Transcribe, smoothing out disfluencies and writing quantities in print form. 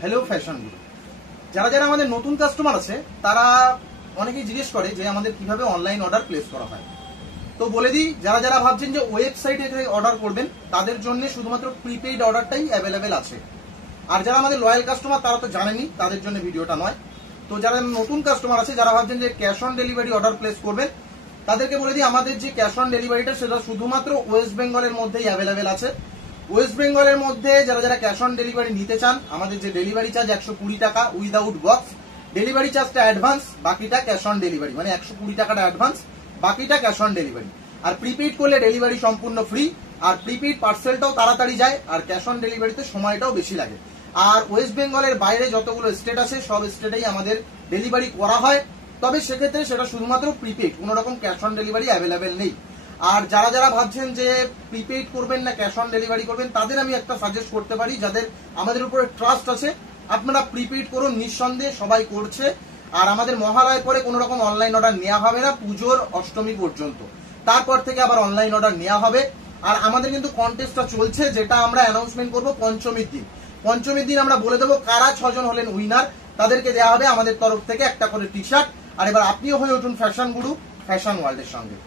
Hello fashion গুরু। যারা যারা আমাদের নতুন কাস্টমার আছে তারা অনেকেই জিজ্ঞেস করে যে আমাদের কিভাবে অনলাইন অর্ডার প্লেস করা হয়। তো বলে দিই, যারা যারা ভাবছেন যে ওয়েবসাইটে অর্ডার করবেন তাদের জন্য শুধুমাত্র প্রিপেইড অর্ডারটাই অ্যাভেলেবেল আছে। আর যারা আমাদের লয়াল কাস্টমার তারা তো জানেনই, তাদের জন্য ভিডিওটা নয়। তো যারা নতুন কাস্টমার আছে, যারা ভাবছেন যে cash on delivery order place করবেন, তাদেরকে বলে দিই আমাদের যে ক্যাশ অন ডেলিভারিটা সেটা শুধুমাত্র ওয়েস্ট বেঙ্গলের মধ্যেই অ্যাভেলেবেল আছে। ওয়েস্ট বেঙ্গলের মধ্যে যারা যারা ক্যাশ অন ডেলিভারি নিতে চান, আমাদের যে ডেলিভারি চার্জ 120 টাকা উইদাউট বক্স, ডেলিভারি চার্জটা অ্যাডভান্স, বাকিটা ক্যাশ অন ডেলিভারি, মানে 120 টাকাটা অ্যাডভান্স, বাকিটা ক্যাশ অন ডেলিভারি। আর প্রিপেইড করলে ডেলিভারি সম্পূর্ণ ফ্রি, আর প্রিপেইড পার্সেলটাও তাড়াতাড়ি যায়, আর ক্যাশ অন ডেলিভারিতে সময়টাও বেশি লাগে। আর ওয়েস্ট বেঙ্গলের বাইরে যতগুলো স্টেট আছে সব স্টেটেই আমাদের ডেলিভারি করা হয়, তবে সেক্ষেত্রে সেটা শুধুমাত্র প্রিপেইড, কোনো রকম ক্যাশ অন ডেলিভারি অ্যাভেলেবেল নেই। আর যারা যারা ভাবছেন যে প্রিপেইড করবেন না ক্যাশ অন ডেলিভারি করবেন, তাদের আমি একটা সাজেস্ট করতে পারি, যাদের আমাদের উপরে ট্রাস্ট আছে, আপনারা প্রিপেইড করুন, নিঃসন্দেহে সবাই করছে। আর আমাদের মহালয়ের পরে কোনো রকম অনলাইন অর্ডার নেওয়া হবে না পুজোর অষ্টমী পর্যন্ত, তারপর থেকে আবার অনলাইন অর্ডার নেওয়া হবে। আর আমাদের কিন্তু কন্টেস্টটা চলছে, যেটা আমরা অ্যানাউন্সমেন্ট করবো পঞ্চমীর দিন। পঞ্চমীর দিন আমরা বলে দেবো কারা 6 জন হলেন উইনার, তাদেরকে দেওয়া হবে আমাদের তরফ থেকে একটা করে টি শার্ট। আর এবার আপনিও হয়ে উঠুন ফ্যাশন গুরু ফ্যাশন ওয়ার্ল্ডের সঙ্গে।